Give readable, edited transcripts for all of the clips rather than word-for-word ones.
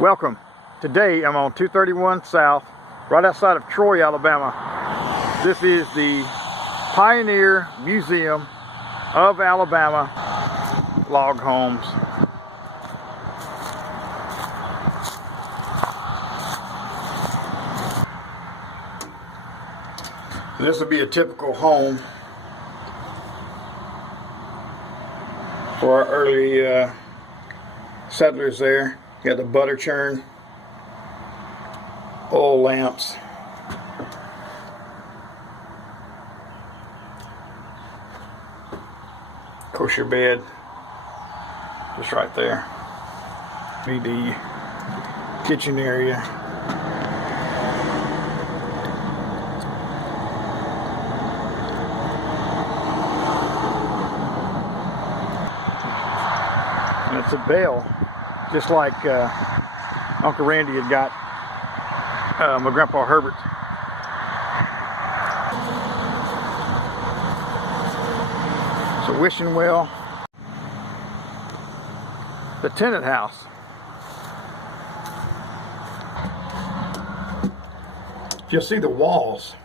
Welcome. Today I'm on 231 South, right outside of Troy, Alabama. This is the Pioneer Museum of Alabama log homes. This would be a typical home for our early settlers there. You got the butter churn, oil lamps, of course your bed just right there. Be the kitchen area. And it's a bell, just like Uncle Randy had got my Grandpa Herbert. It's a wishing well. The tenant house. You'll see the walls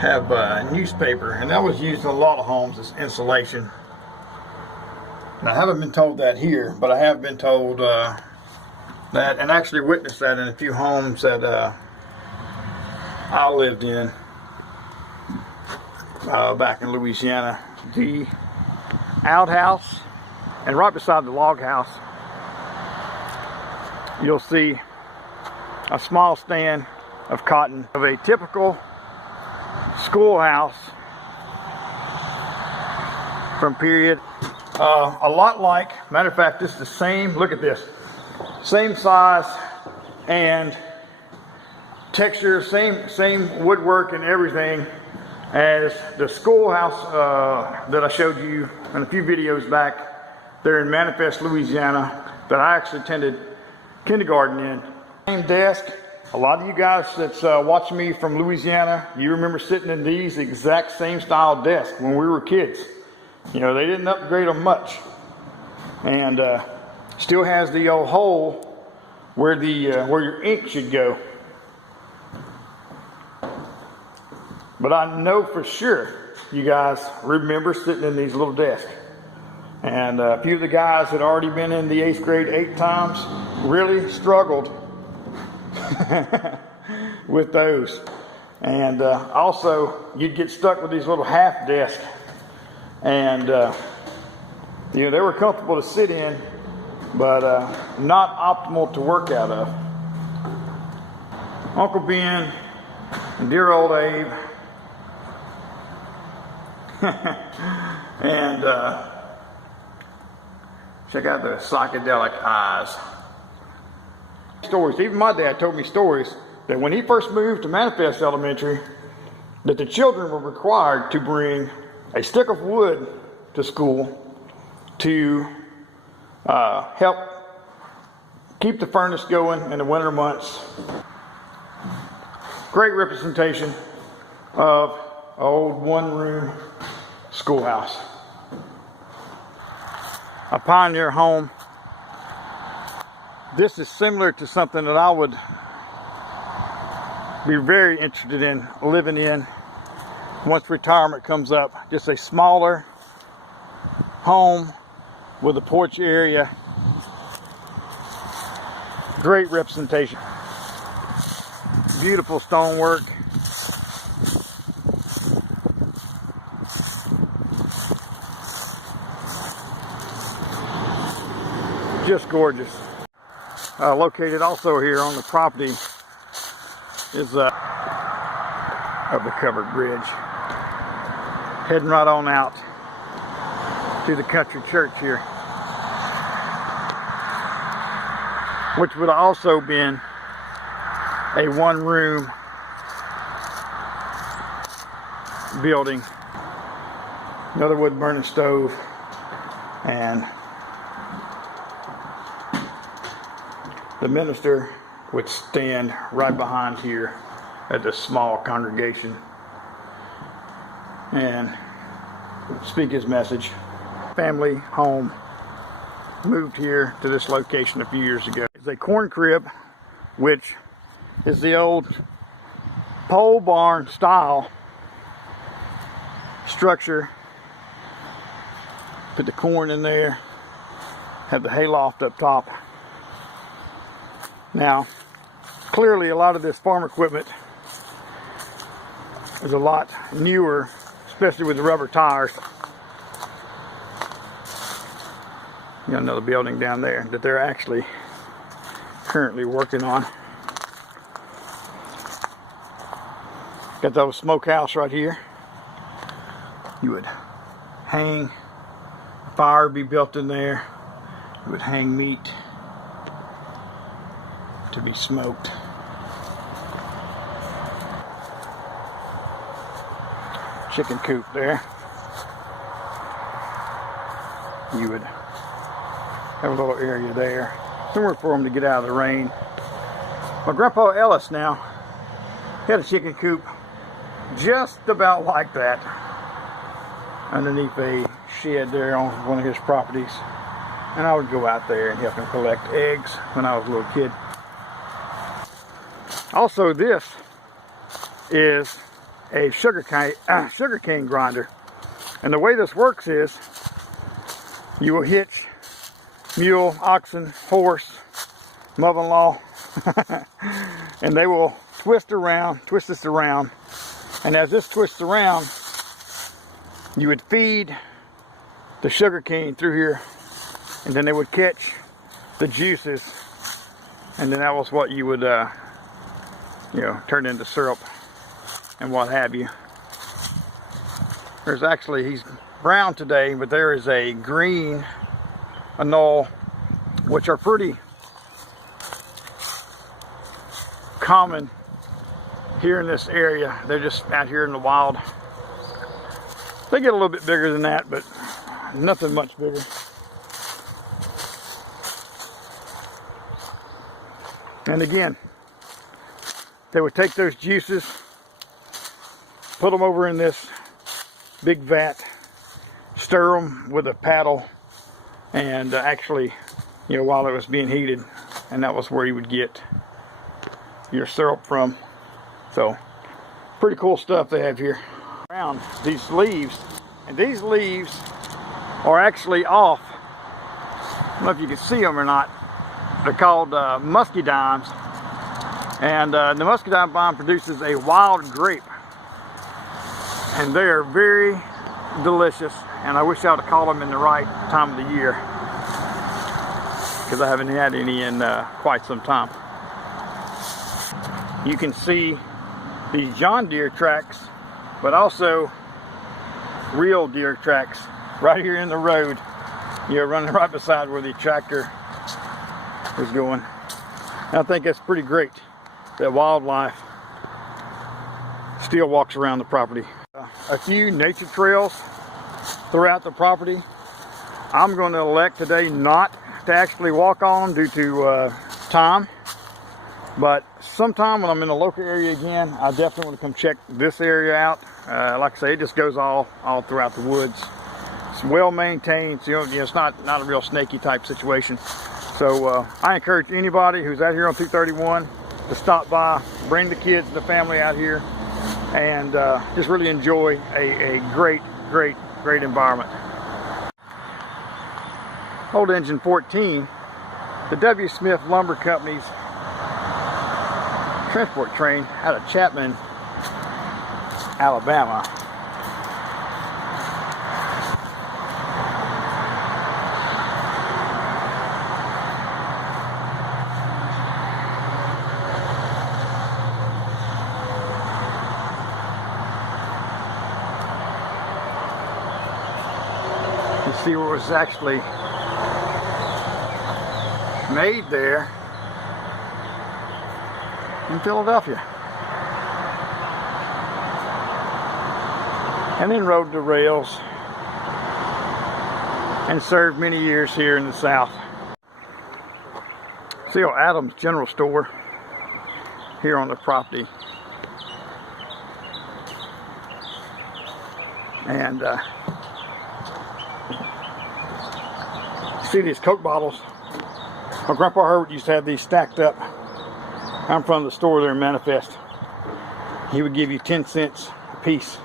have newspaper, and that was used in a lot of homes as insulation. Now, I haven't been told that here, but I have been told that, and actually witnessed that in a few homes that I lived in back in Louisiana. The outhouse, and right beside the log house, you'll see a small stand of cotton of a typical schoolhouse from period. A lot like, matter of fact, this is the same, look at this, same size and texture, same woodwork and everything as the schoolhouse that I showed you in a few videos back there in Manifest, Louisiana, that I actually attended kindergarten in. Same desk. A lot of you guys that's watching me from Louisiana, you remember sitting in these exact same style desks when we were kids. You know, they didn't upgrade them much, and still has the old hole where where your ink should go. But I know for sure you guys remember sitting in these little desks, and a few of the guys that already been in the 8th grade 8 times really struggled with those. And also, you'd get stuck with these little half desks. And you know, they were comfortable to sit in, but not optimal to work out of. Uncle Ben and dear old Abe and check out the psychedelic eyes. Stories. Even my dad told me stories that when he first moved to Manifest Elementary, that the children were required to bring a stick of wood to school to help keep the furnace going in the winter months. Great representation of an old one-room schoolhouse. A pioneer home. This is similar to something that I would be very interested in living in once retirement comes up. Just a smaller home with a porch area. Great representation. Beautiful stonework. Just gorgeous. Located also here on the property is of the covered bridge. Heading right on out to the country church here, which would have also been a one-room building. Another wood-burning stove, and the minister would stand right behind here at the small congregation and speak his message. Family home moved here to this location a few years ago. It's a corn crib, which is the old pole barn style structure. Put the corn in there, have the hayloft up top. Now, clearly a lot of this farm equipment is a lot newer, especially with the rubber tires. You got another building down there that they're actually currently working on. Got the old smokehouse right here. You would hang, a fire would be built in there. You would hang meat to be smoked. Chicken coop there. You would have a little area there, somewhere for them to get out of the rain. My grandpa Ellis now had a chicken coop just about like that underneath a shed there on one of his properties, and I would go out there and help him collect eggs when I was a little kid. Also, this is a sugar cane grinder, and the way this works is you will hitch mule, oxen, horse, mother-in-law, and they will twist this around, and as this twists around, you would feed the sugar cane through here, and then they would catch the juices, and then that was what you would turn into syrup and what have you. There's actually, he's brown today, but there is a green anole, which are pretty common here in this area. They're just out here in the wild. They get a little bit bigger than that, but nothing much bigger. And again, they would take those juices, put them over in this big vat, stir them with a paddle, and actually, while it was being heated, and that was where you would get your syrup from. So, pretty cool stuff they have here. Around these leaves, and these leaves are actually off. I don't know if you can see them or not. They're called muscadines, and the muscadine vine produces a wild grape, and they are very delicious, and I wish I would have caught them in the right time of the year, because I haven't had any in quite some time. You can see these John Deere tracks, but also real deer tracks right here in the road. You're running right beside where the tractor is going. And I think that's pretty great that wildlife still walks around the property. A few nature trails throughout the property. I'm going to elect today not to actually walk on due to time, but sometime when I'm in the local area again, I definitely want to come check this area out. Like I say, it just goes all throughout the woods. It's well maintained, so it's not a real snaky type situation. So I encourage anybody who's out here on 231 to stop by, bring the kids and the family out here, and just really enjoy a great environment. Old Engine 14, the W. Smith Lumber Company's transport train out of Chapman, Alabama. You see what was actually made there in Philadelphia, and then rode the rails and served many years here in the South. C.O. Adams General Store here on the property, and See these Coke bottles? My Grandpa Herbert used to have these stacked up out in front of the store there in Manifest. He would give you 10 cents a piece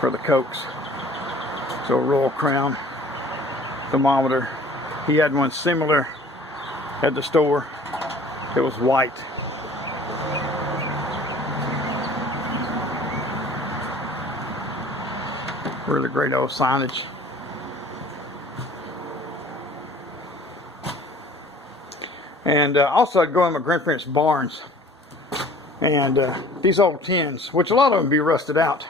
for the Cokes. So Royal Crown thermometer. He had one similar at the store. It was white. Really great old signage. And also I'd go in my grandparents' barns, and these old tins, which a lot of them be rusted out,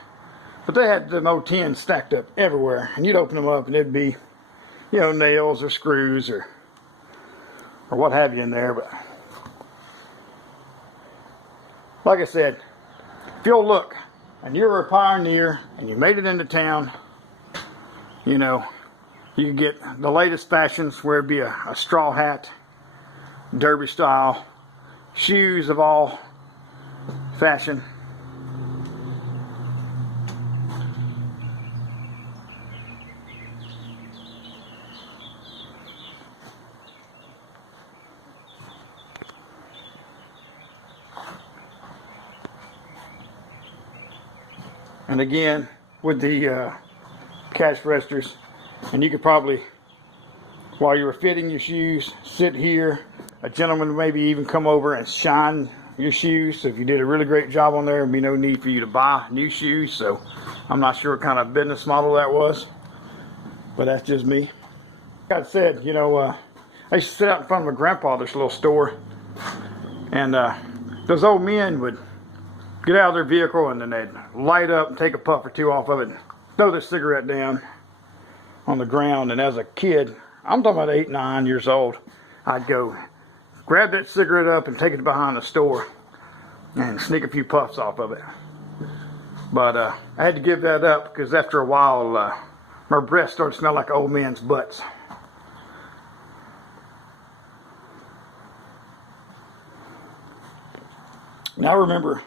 but they had them old tins stacked up everywhere, and you'd open them up and it'd be, you know, nails or screws or what have you in there. But like I said, if you'll look and you're a pioneer and you made it into town, you know, you can get the latest fashions, where it'd be a straw hat, derby style, shoes of all fashion. And again, with the cash registers, and you could probably, while you were fitting your shoes, sit here. A gentleman would maybe even come over and shine your shoes. So if you did a really great job on there, there'd be no need for you to buy new shoes. So I'm not sure what kind of business model that was, but that's just me. Like I said, you know, I used to sit out in front of my grandfather's little store, and those old men would get out of their vehicle and then they'd light up and take a puff or two off of it and throw their cigarette down on the ground. And as a kid, I'm talking about 8, 9 years old, I'd go grab that cigarette up and take it behind the store and sneak a few puffs off of it. But I had to give that up because after a while my breath started to smell like old men's butts. Now I remember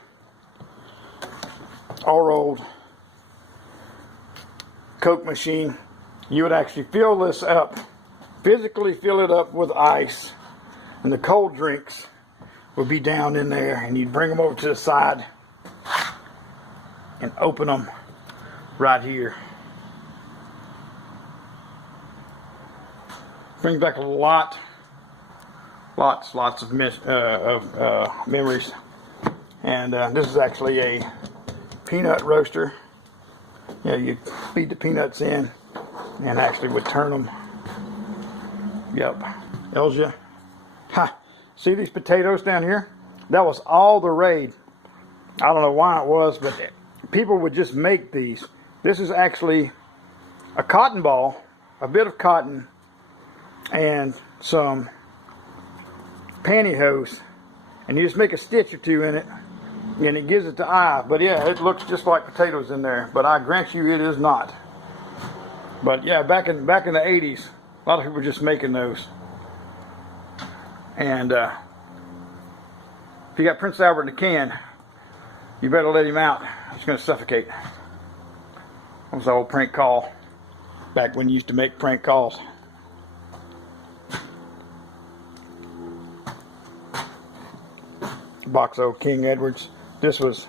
our old Coke machine. You would actually fill this up, physically fill it up with ice, and the cold drinks would be down in there, and you'd bring them over to the side and open them right here. Brings back lots of memories. And this is actually a peanut roaster. You know, you feed the peanuts in and actually would turn them. Yep, Elgia. Ha! See these potatoes down here? That was all the raid. I don't know why it was, but people would just make these. This is actually a cotton ball, a bit of cotton, and some pantyhose, and you just make a stitch or two in it, and it gives it the eye. But yeah, it looks just like potatoes in there, but I grant you it is not. But yeah, back in the 80s, a lot of people were just making those. And if you got Prince Albert in a can, you better let him out. He's going to suffocate. That was the old prank call back when you used to make prank calls. Box of King Edwards. This was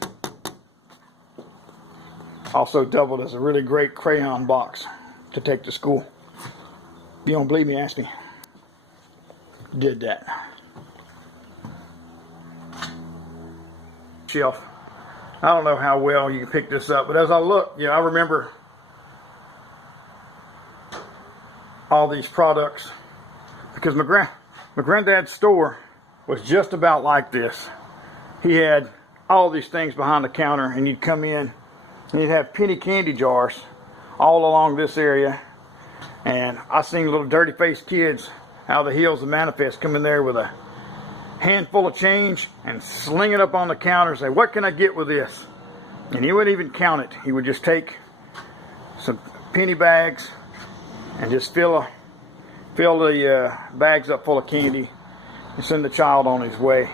also doubled as a really great crayon box to take to school. If you don't believe me, ask me. Did that. Shelf. I don't know how well you can pick this up, but as I look, you know, I remember all these products because my granddad's store was just about like this. He had all these things behind the counter, and you'd come in and you'd have penny candy jars all along this area. And I seen little dirty-faced kids out of the hills of Manifest come in there with a handful of change and sling it up on the counter and say, "What can I get with this?" And he wouldn't even count it. He would just take some penny bags and just fill the bags up full of candy and send the child on his way.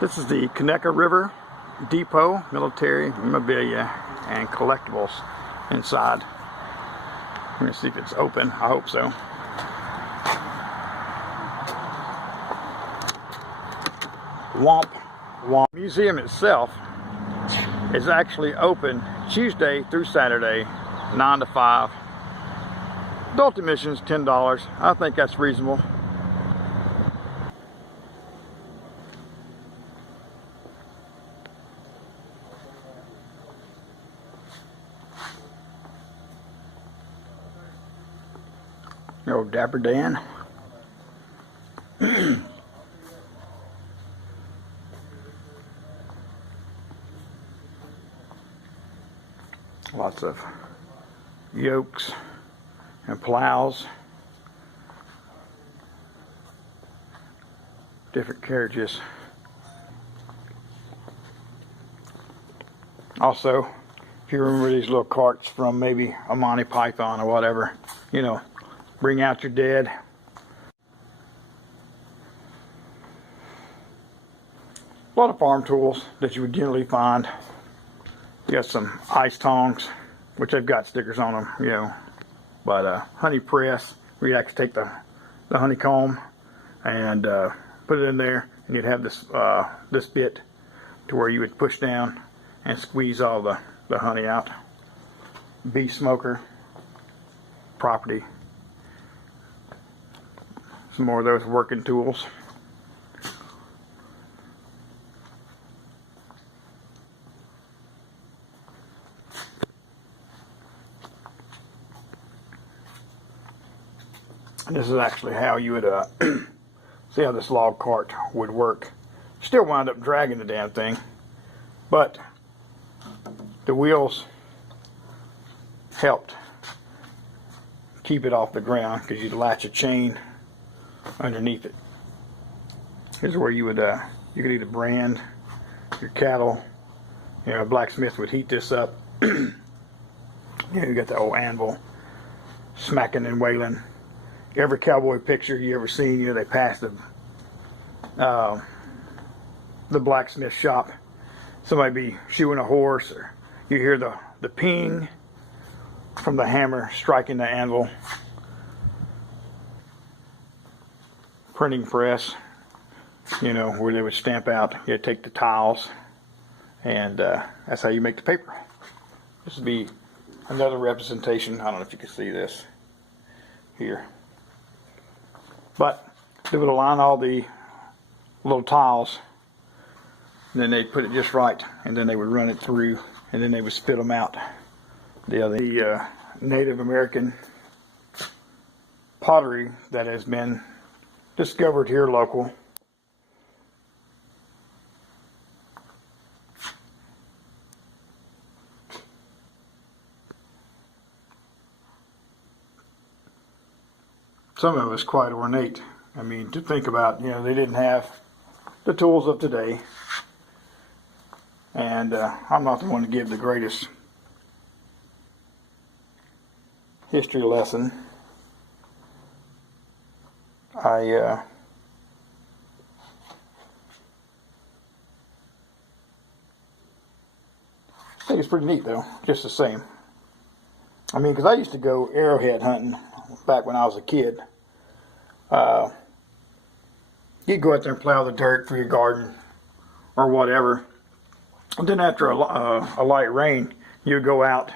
This is the Conecuh River Depot, military memorabilia and collectibles inside. Let me see if it's open. I hope so. Womp Womp. The museum itself is actually open Tuesday through Saturday, 9 to 5. Adult admission's $10. I think that's reasonable. Oh, Dapper Dan. Lots of yokes and plows. Different carriages. Also, if you remember these little carts from maybe a Monty Python or whatever, you know, bring out your dead. A lot of farm tools that you would generally find. You got some ice tongs, which they've got stickers on them, you know. But honey press, where you actually take the honeycomb and put it in there, and you'd have this this bit to where you would push down and squeeze all the honey out. Bee smoker, property. Some more of those working tools. And this is actually how you would see how this log cart would work. Still wind up dragging the damn thing, but the wheels helped keep it off the ground because you'd latch a chain underneath it. Here's where you would you could either brand your cattle. You know, a blacksmith would heat this up. You know, you got the old anvil smacking and wailing. Every cowboy picture you ever seen, you know, they pass the blacksmith shop. Somebody be shoeing a horse, or you hear the ping from the hammer striking the anvil. Printing press, you know, where they would stamp out. You'd take the tiles, and that's how you make the paper. This would be another representation. I don't know if you can see this here. But they would align all the little tiles, and then they'd put it just right, and then they would run it through, and then they would spit them out. The Native American pottery that has been discovered here local. Some of it was quite ornate. I mean, to think about, you know, they didn't have the tools of today. And I'm not the one to give the greatest history lesson. I think it's pretty neat, though, just the same. I mean, because I used to go arrowhead hunting back when I was a kid. You'd go out there and plow the dirt for your garden or whatever. And then after a light rain, you'd go out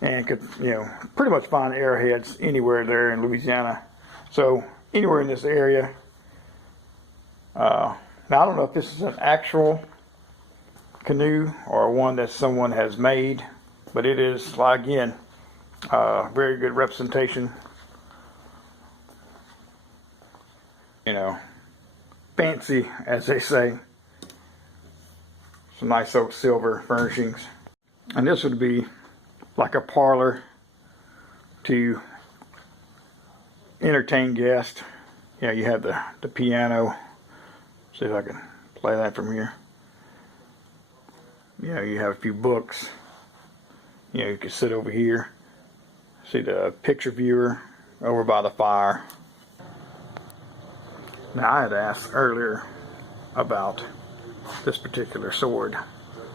and could, you know, pretty much find arrowheads anywhere there in Louisiana. So anywhere in this area. Now I don't know if this is an actual canoe or one that someone has made, but it is, again, very good representation. You know, fancy, as they say. Some nice oak silver furnishings. And this would be like a parlor to entertain guests. You know, you have the piano. See if I can play that from here. You know, you have a few books. You know, you can sit over here. See the picture viewer over by the fire. Now, I had asked earlier about this particular sword,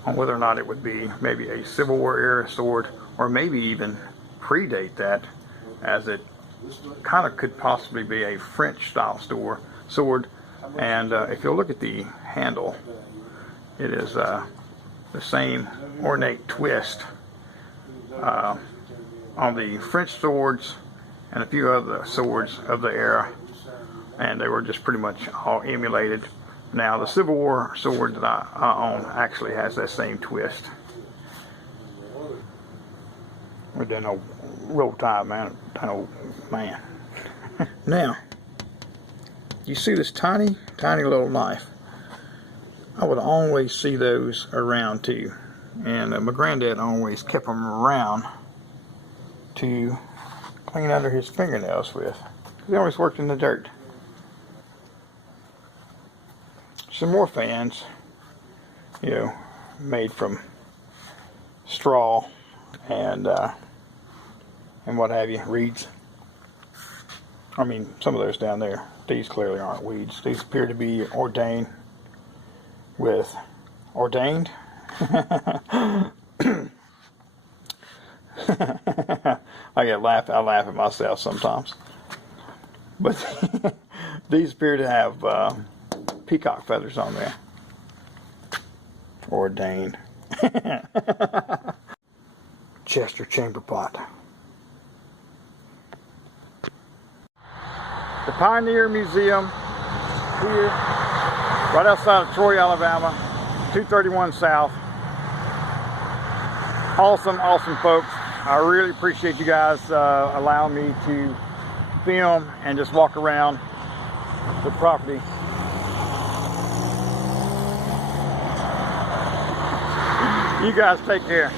on whether or not it would be maybe a Civil War era sword, or maybe even predate that, as it kind of could possibly be a French style sword. And if you look at the handle, it is the same ornate twist on the French swords and a few other swords of the era, and they were just pretty much all emulated. Now the Civil War sword that I own actually has that same twist. We done no roll tide, man. Oh man. Now, you see this tiny little knife? I would always see those around too, and my granddad always kept them around to clean under his fingernails with. He always worked in the dirt. Some more fans, you know, made from straw and what have you, reeds. I mean, some of those down there, these clearly aren't weeds. These appear to be ordained. I laugh at myself sometimes. But these appear to have peacock feathers on there. Ordained. Chester chamber pot. The Pioneer Museum here, right outside of Troy, Alabama, 231 South. Awesome folks. I really appreciate you guys allowing me to film and just walk around the property. You guys take care.